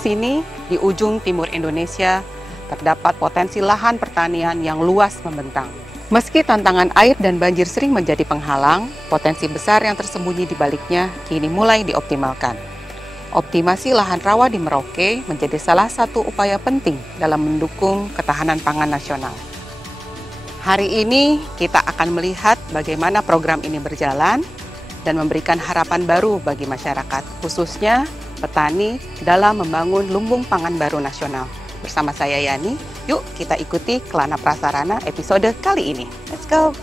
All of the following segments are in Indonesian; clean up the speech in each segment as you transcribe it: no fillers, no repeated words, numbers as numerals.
sini, di ujung timur Indonesia, terdapat potensi lahan pertanian yang luas membentang. Meski tantangan air dan banjir sering menjadi penghalang, potensi besar yang tersembunyi di baliknya kini mulai dioptimalkan. Optimasi lahan rawa di Merauke menjadi salah satu upaya penting dalam mendukung ketahanan pangan nasional. Hari ini kita akan melihat bagaimana program ini berjalan dan memberikan harapan baru bagi masyarakat, khususnya petani dalam membangun lumbung pangan baru nasional. Bersama saya Yani, yuk kita ikuti Kelana Prasarana episode kali ini. Let's go!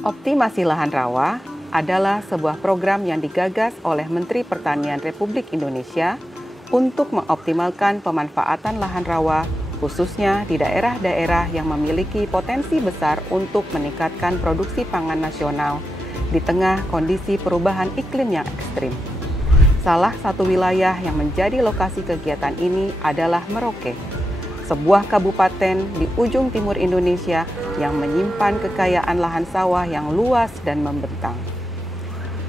Optimasi lahan rawa adalah sebuah program yang digagas oleh Menteri Pertanian Republik Indonesia untuk mengoptimalkan pemanfaatan lahan rawa, khususnya di daerah-daerah yang memiliki potensi besar untuk meningkatkan produksi pangan nasional di tengah kondisi perubahan iklim yang ekstrim. Salah satu wilayah yang menjadi lokasi kegiatan ini adalah Merauke, sebuah kabupaten di ujung timur Indonesia yang menyimpan kekayaan lahan sawah yang luas dan membentang.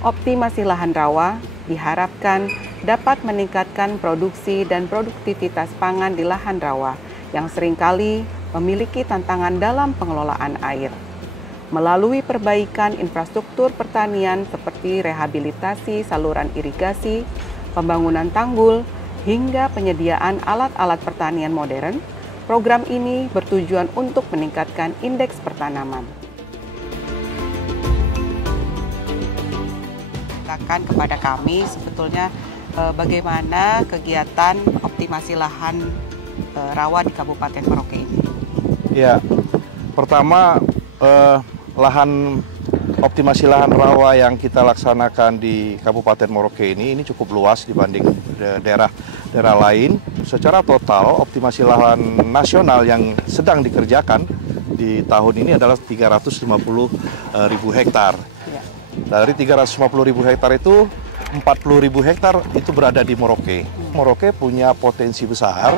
Optimasi lahan rawa diharapkan dapat meningkatkan produksi dan produktivitas pangan di lahan rawa yang seringkali memiliki tantangan dalam pengelolaan air. Melalui perbaikan infrastruktur pertanian seperti rehabilitasi saluran irigasi, pembangunan tanggul, hingga penyediaan alat-alat pertanian modern, program ini bertujuan untuk meningkatkan indeks pertanaman. Katakan kepada kami sebetulnya bagaimana kegiatan optimasi lahan rawa di Kabupaten Merauke ini. Ya, pertama optimasi lahan rawa yang kita laksanakan di Kabupaten Merauke ini cukup luas dibanding daerah lain. Secara total, optimasi lahan nasional yang sedang dikerjakan di tahun ini adalah 350.000 hektar. Dari 350.000 hektar itu, 40.000 hektar itu berada di Merauke. Merauke punya potensi besar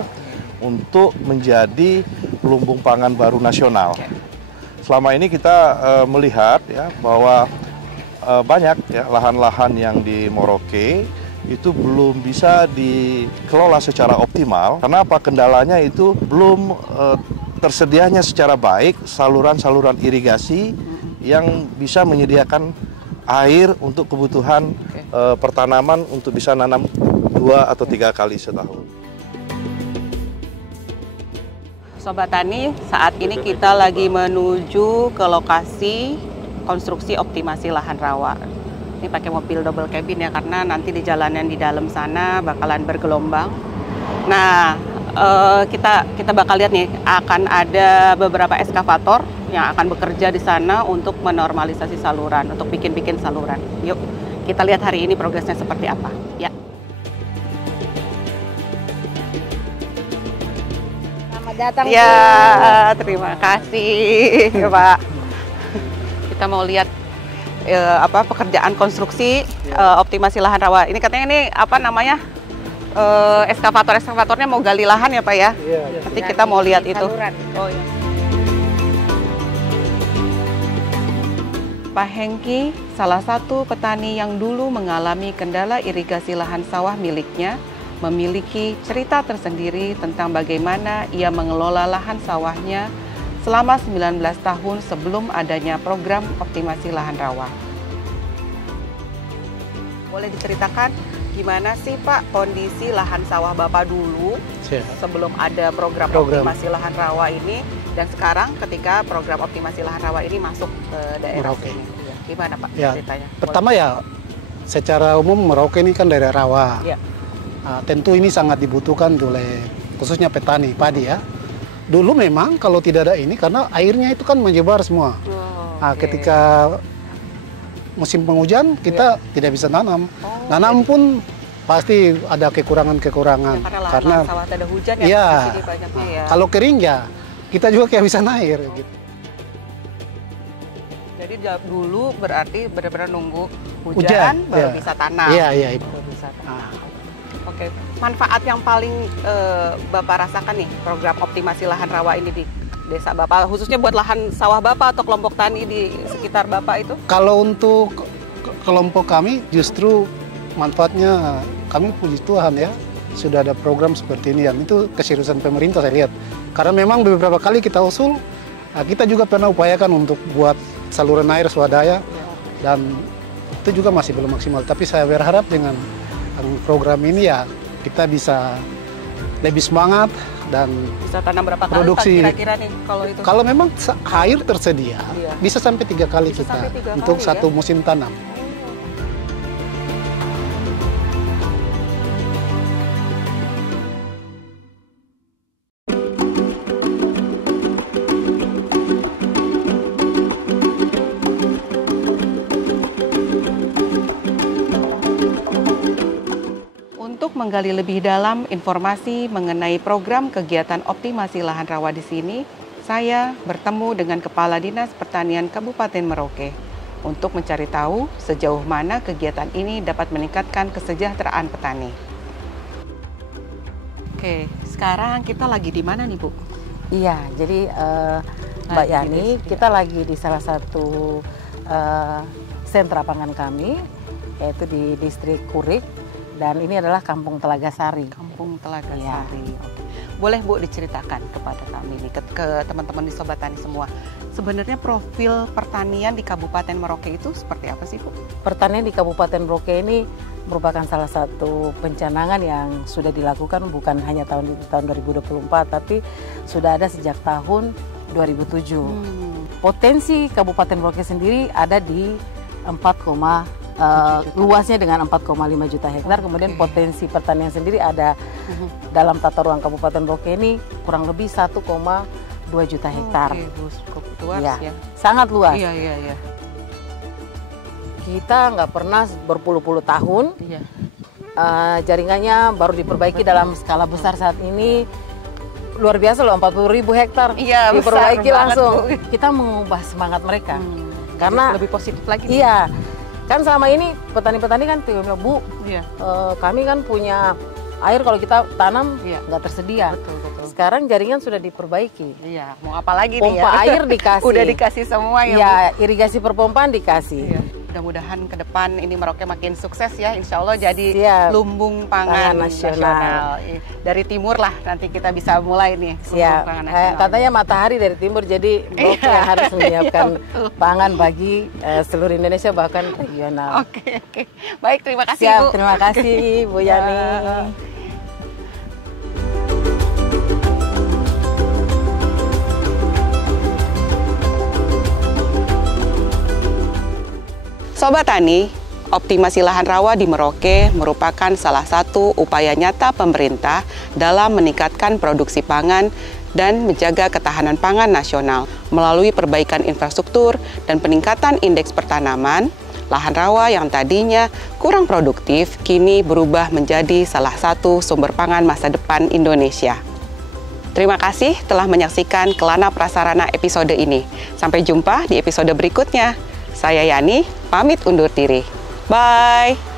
untuk menjadi lumbung pangan baru nasional. Selama ini kita melihat ya bahwa banyak ya lahan-lahan yang di Merauke itu belum bisa dikelola secara optimal. Kenapa? Kendalanya itu belum tersedianya secara baik saluran-saluran irigasi yang bisa menyediakan air untuk kebutuhan pertanaman untuk bisa nanam 2 atau 3 kali setahun. Sobat Tani, saat ini kita lagi menuju ke lokasi konstruksi optimasi lahan rawa. Ini pakai mobil double cabin ya, karena nanti di jalanan di dalam sana bakalan bergelombang. Nah, kita bakal lihat nih, akan ada beberapa eskavator yang akan bekerja di sana untuk menormalisasi saluran, untuk bikin saluran. Yuk, kita lihat hari ini progresnya seperti apa. Ya. Datang ya, terima kasih Pak. Kita mau lihat pekerjaan konstruksi optimasi lahan rawa. Ini katanya ini apa namanya, eskavatornya mau gali lahan ya Pak ya? Iya. Nanti kita mau lihat itu. Oh, iya. Pak Hengki, salah satu petani yang dulu mengalami kendala irigasi lahan sawah miliknya, memiliki cerita tersendiri tentang bagaimana ia mengelola lahan sawahnya selama 19 tahun sebelum adanya program optimasi lahan rawa. Boleh diceritakan gimana sih Pak kondisi lahan sawah Bapak dulu sebelum ada program optimasi lahan rawa ini, dan sekarang ketika program optimasi lahan rawa ini masuk ke daerah sini? Gimana Pak ceritanya? Pertama ya, secara umum Merauke ini kan daerah rawa. Ya. Tentu ini sangat dibutuhkan oleh khususnya petani padi ya. Dulu memang kalau tidak ada ini, karena airnya itu kan menyebar semua. Ketika musim penghujan kita tidak bisa nanam. Nanam pun pasti ada kekurangan-kekurangan. Ya, karena sawah ada hujan ya, iya, di sini banyaknya ya. Kalau kering ya kita juga kehabisan air gitu. Jadi dulu berarti benar-benar nunggu hujan baru bisa tanam. Iya. Baru bisa tanam. Oke, manfaat yang paling Bapak rasakan nih program optimasi lahan rawa ini di desa Bapak, khususnya buat lahan sawah Bapak atau kelompok tani di sekitar Bapak itu? Kalau untuk kelompok kami justru manfaatnya, kami puji Tuhan ya, sudah ada program seperti ini, dan itu keseriusan pemerintah saya lihat. Karena memang beberapa kali kita usul, kita juga pernah upayakan untuk buat saluran air swadaya, dan itu juga masih belum maksimal. Tapi saya berharap dengan program ini ya kita bisa lebih semangat dan bisa tanam berapa kali produksi kira-kira nih kalau itu? Kalau memang air tersedia, bisa sampai 3 kali bisa kita sampai 3 untuk kali, satu musim tanam. Untuk menggali lebih dalam informasi mengenai program kegiatan optimasi lahan rawa di sini, saya bertemu dengan Kepala Dinas Pertanian Kabupaten Merauke untuk mencari tahu sejauh mana kegiatan ini dapat meningkatkan kesejahteraan petani. Oke, sekarang kita lagi di mana nih, Bu? Iya, jadi Mbak Yani, kita lagi di salah satu sentra pangan kami, yaitu di distrik Kurik. Dan ini adalah Kampung Telaga Sari. Kampung Telaga Sari. Oke. Boleh Bu diceritakan kepada kami nih, ke teman-teman di Sobat Tani semua. Sebenarnya profil pertanian di Kabupaten Merauke itu seperti apa sih Bu? Pertanian di Kabupaten Merauke ini merupakan salah satu pencanangan yang sudah dilakukan bukan hanya tahun 2024, tapi sudah ada sejak tahun 2007. Potensi Kabupaten Merauke sendiri ada di luasnya dengan 4,5 juta hektar. Kemudian potensi pertanian sendiri ada dalam tata ruang Kabupaten Merauke ini kurang lebih 1,2 juta hektar. Cukup luas ya. Sangat luas. Iya. Kita nggak pernah berpuluh-puluh tahun. Jaringannya baru diperbaiki dalam skala besar saat ini. Luar biasa loh, 40.000 hektar diperbaiki langsung. Kita mengubah semangat mereka. Karena lebih positif lagi. Iya. Kan selama ini petani-petani kan bilang, Bu, kami kan punya air kalau kita tanam nggak tersedia. Betul. Sekarang jaringan sudah diperbaiki. Iya, mau apa lagi nih ya? Pompa air dikasih. Udah dikasih semua ya, Bu? Irigasi perpompaan dikasih. Iya. Mudah-mudahan ke depan ini Merauke makin sukses ya, insya Allah jadi lumbung pangan nasional. Dari timur lah nanti kita bisa mulai nih lumbung pangan nasional. Katanya matahari dari timur, jadi Merauke harus menyiapkan pangan bagi seluruh Indonesia bahkan regional. Oke. Baik, terima kasih Bu. Terima kasih Bu Yani. Sobat Tani, optimasi lahan rawa di Merauke merupakan salah satu upaya nyata pemerintah dalam meningkatkan produksi pangan dan menjaga ketahanan pangan nasional. Melalui perbaikan infrastruktur dan peningkatan indeks pertanaman, lahan rawa yang tadinya kurang produktif kini berubah menjadi salah satu sumber pangan masa depan Indonesia. Terima kasih telah menyaksikan Kelana Prasarana episode ini. Sampai jumpa di episode berikutnya. Saya Yani, pamit undur diri. Bye!